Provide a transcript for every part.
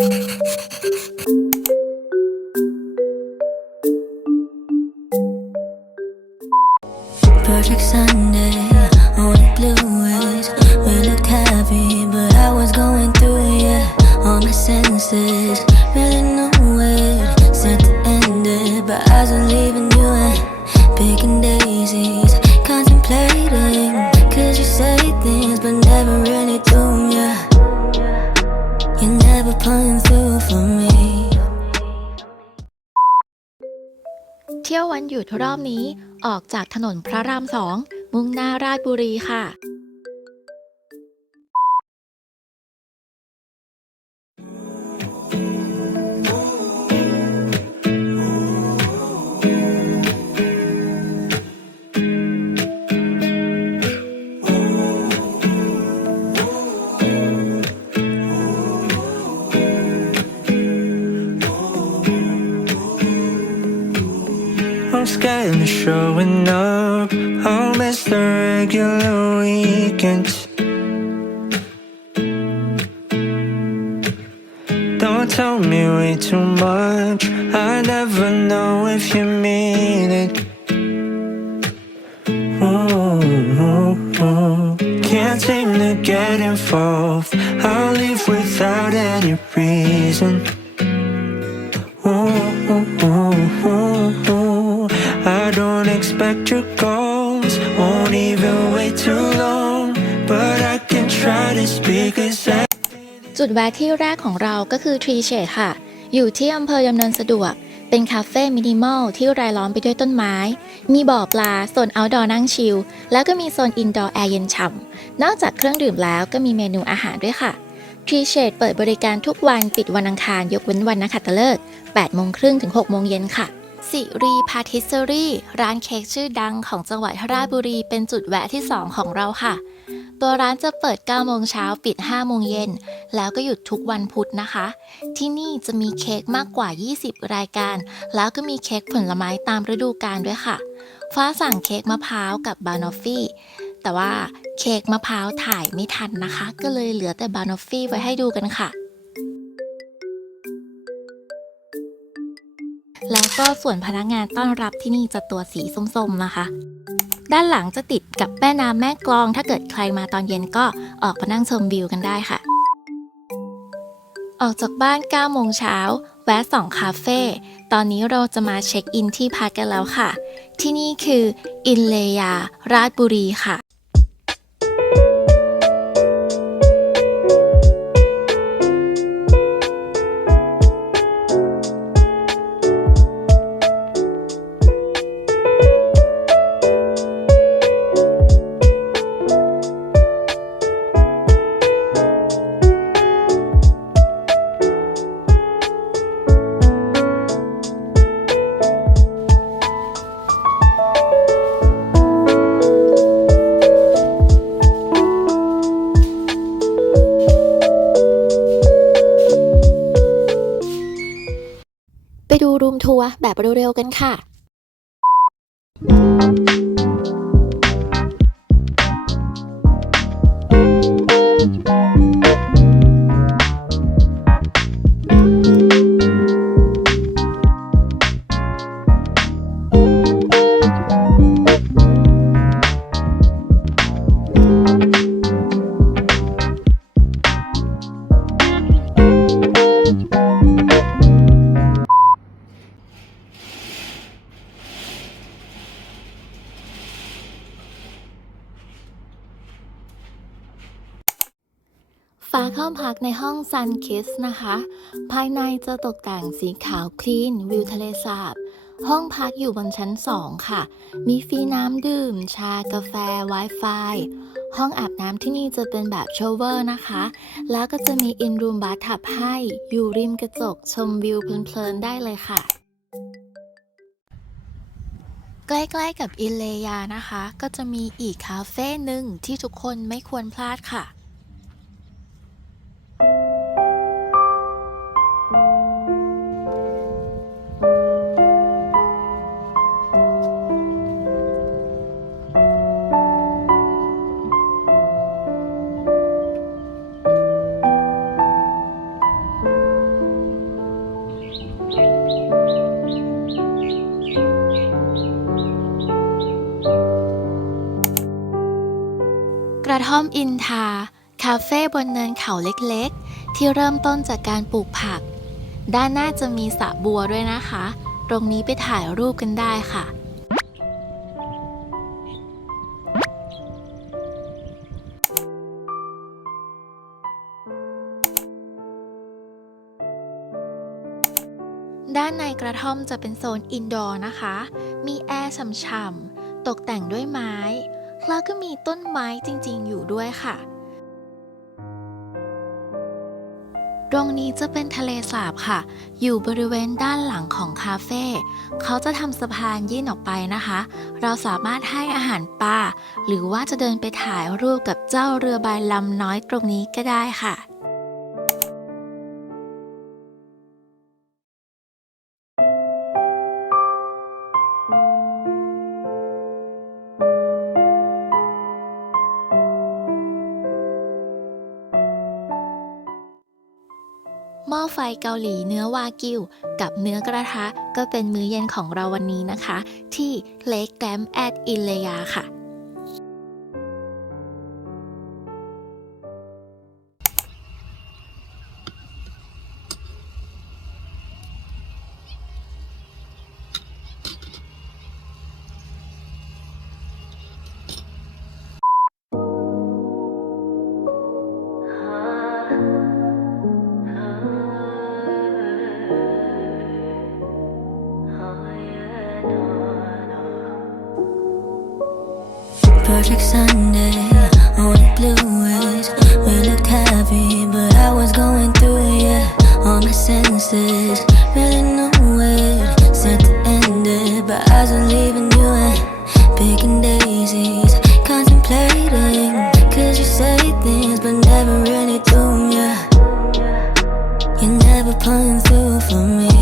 Perfect Sunday on the blues. We looked happy, but I was going through it. Yeah, all my senses really knew it. Said to end it, but I was leaving you and picking daisies, contemplating. 'Cause you say things, but never really do. Yeah, you're never pulling through for me.เที่ยววันหยุดรอบนี้ออกจากถนนพระราม2มุ่งหน้าราชบุรีค่ะ I'm scared of showing up. I'll miss the regular weekends. Don't tell me way too much. I never know if you mean it. Can't seem to get involved. I'll leave without any reason. I don't expect your calls, won't even wait too long, but I can try to speak as I จุดแวะที่แรกของเราก็คือ Tree Shade ค่ะ อยู่ที่อำเภอดำเนินสะดวก เป็นคาเฟ่มินิมอลที่รายล้อมไปด้วยต้นไม้ มีบ่อปลาโซน outdoor นั่งชิล แล้วก็มีโซน indoor แอร์เย็นฉ่ำ นอกจากเครื่องดื่มแล้วก็มีเมนูอาหารด้วยค่ะ Tree Shade เปิดบริการทุกวันปิดวันอังคารยกเว้นวันนักขัตฤกษ์ 8:30 ถึง 6 โมงเย็นค่ะสิรีพาทิสเซอรี่ร้านเค้กชื่อดังของจังหวัดราชบุรีเป็นจุดแวะที่ 2 ของเราค่ะ ตัวร้านจะเปิด 9 โมงเช้าปิด 5 โมงเย็นแล้วก็หยุดทุกวันพุธนะคะ ที่นี่จะมีเค้กมากกว่า 20 รายการ แล้วก็มีเค้กผลไม้ตามฤดูกาลด้วยค่ะ ฟ้าสั่งเค้กมะพร้าวกับบานอฟฟี่แต่ว่าเค้กมะพร้าวถ่ายไม่ทันนะคะ ก็เลยเหลือแต่บานอฟฟี่ไว้ให้ดูกันค่ะ แล้วก็ส่วนพนักงานต้อนรับที่นี่จะตัวสีส้มๆนะคะ ด้านหลังจะติดกับแม่น้ำแม่กลองถ้าเกิดใครมาตอนเย็นก็ออกมานั่งชมวิวกันได้ค่ะ ออกจากบ้าน 9 โมงเช้าแวะ2คาเฟ่ตอนนี้เราจะมาเช็คอินที่พักกันแล้วค่ะ ที่นี่คืออินเลยาราชบุรีค่ะ ไปดูรูมทัวร์แบบเร็วๆกันค่ะฟ้าเข้าพักในห้อง Sun Kiss นะคะ ภายในจะตกแต่งสีขาวคลีนวิวทะเลสาบ ห้องพักอยู่บนชั้น 2 ค่ะ มีฟรีน้ำดื่ม ชากาแฟ Wi-Fi ห้องอาบน้ำที่นี่จะเป็นแบบโชเวอร์นะคะ แล้วก็จะมีอินรูมบาร์ทับให้อยู่ริมกระจกชมวิวเพลินๆได้เลยค่ะ ใกล้ๆกับอินเลยานะคะ ก็จะมีอีกคาเฟ่หนึ่งที่ทุกคนไม่ควรพลาดค่ะ ระท่อมอินทาคาเฟ่บนเนินเขาเล็กๆที่เริ่มต้นจากการปลูกผักด้านหน้าจะมีสระบัวด้วยนะคะตรงนี้ไปถ่ายรูปกันได้ค่ะด้านในกระท่อมจะเป็นโซนอินดอร์นะคะมีแอร์ฉ่ำๆตกแต่งด้วยไม้แล้วก็มีต้นไม้จริงๆอยู่ด้วยค่ะตรงนี้จะเป็นทะเลสาบค่ะอยู่บริเวณด้านหลังของคาเฟ่เขาจะทำสะพานยื่นออกไปนะคะเราสามารถให้อาหารปลาหรือว่าจะเดินไปถ่ายรูปกับเจ้าเรือใบลำน้อยตรงนี้ก็ได้ค่ะหม้อไฟเกาหลีเนื้อวากิวกับเนื้อกระทะก็เป็นมื้อเย็นของเราวันนี้นะคะที่เลคแกมแอดอินเลยาค่ะPerfect Sunday on the blues. We looked happy, but I was going through it. Yeah, all my senses really know it. Said to end it, but I was leaving you and picking daisies, contemplating. 'Cause you say things, but never really do. Yeah, you're never pulling through for me.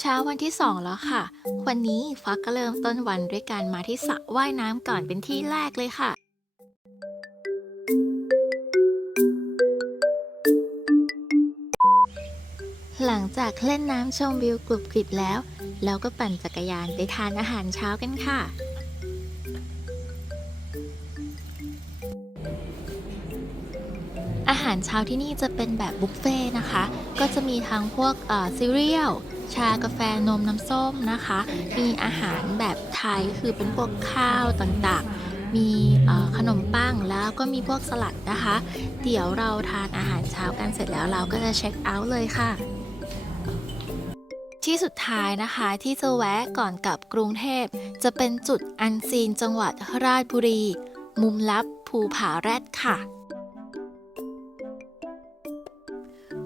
เช้าวันที่2แล้วค่ะวันนี้ฟ้าก็เริ่มต้นวันด้วยการมาที่สระว่ายน้ำก่อนเป็นที่แรกเลยค่ะหลังจากเล่นน้ำชมวิวกรุบกริบแล้วเราก็ปั่นจักรยานไปทานอาหารเช้ากันค่ะอาหารเช้าที่นี่จะเป็นแบบบุฟเฟ่นะคะก็จะมีทั้งพวกซีเรียลชากาแฟนมน้ำส้มนะคะมีอาหารแบบไทยคือเป็นพวกข้าวต่างๆมีขนมปังแล้วก็มีพวกสลัดนะคะเดี๋ยวเราทานอาหารเช้ากันเสร็จแล้วเราก็จะเช็คเอาท์เลยค่ะที่สุดท้ายนะคะที่จะแวะก่อนกลับกรุงเทพจะเป็นจุดอันซีนจังหวัดราชบุรีมุมลับภูผาแรดค่ะ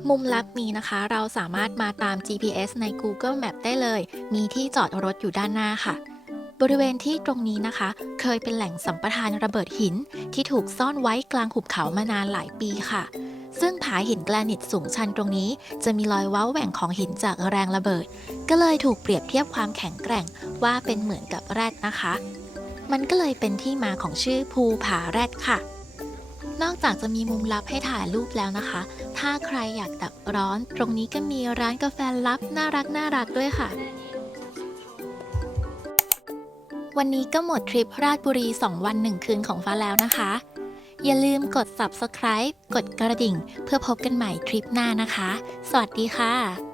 มุมลับนี้นะคะเราสามารถมาตาม GPS ใน Google Map ได้เลยมีที่จอดรถอยู่ด้านหน้าค่ะบริเวณที่ตรงนี้นะคะเคยเป็นแหล่งสัมปทานระเบิดหินที่ถูกซ่อนไว้กลางหุบเขามานานหลายปีค่ะซึ่งผาหินแกรนิตสูงชันตรงนี้จะมีรอยเว้าแหว่งของหินจากแรงระเบิดก็เลยถูกเปรียบเทียบความแข็งแกร่งว่าเป็นเหมือนกับแรดนะคะมันก็เลยเป็นที่มาของชื่อภูผาแรดค่ะนอกจากจะมีมุมลับให้ถ่ายรูปแล้วนะคะถ้าใครอยากดับร้อนตรงนี้ก็มีร้านกาแฟลับน่ารักด้วยค่ะวันนี้ก็หมดทริปราชบุรี2 วัน 1 คืนของฟ้าแล้วนะคะอย่าลืมกด Subscribe กดกระดิ่งเพื่อพบกันใหม่ทริปหน้านะคะสวัสดีค่ะ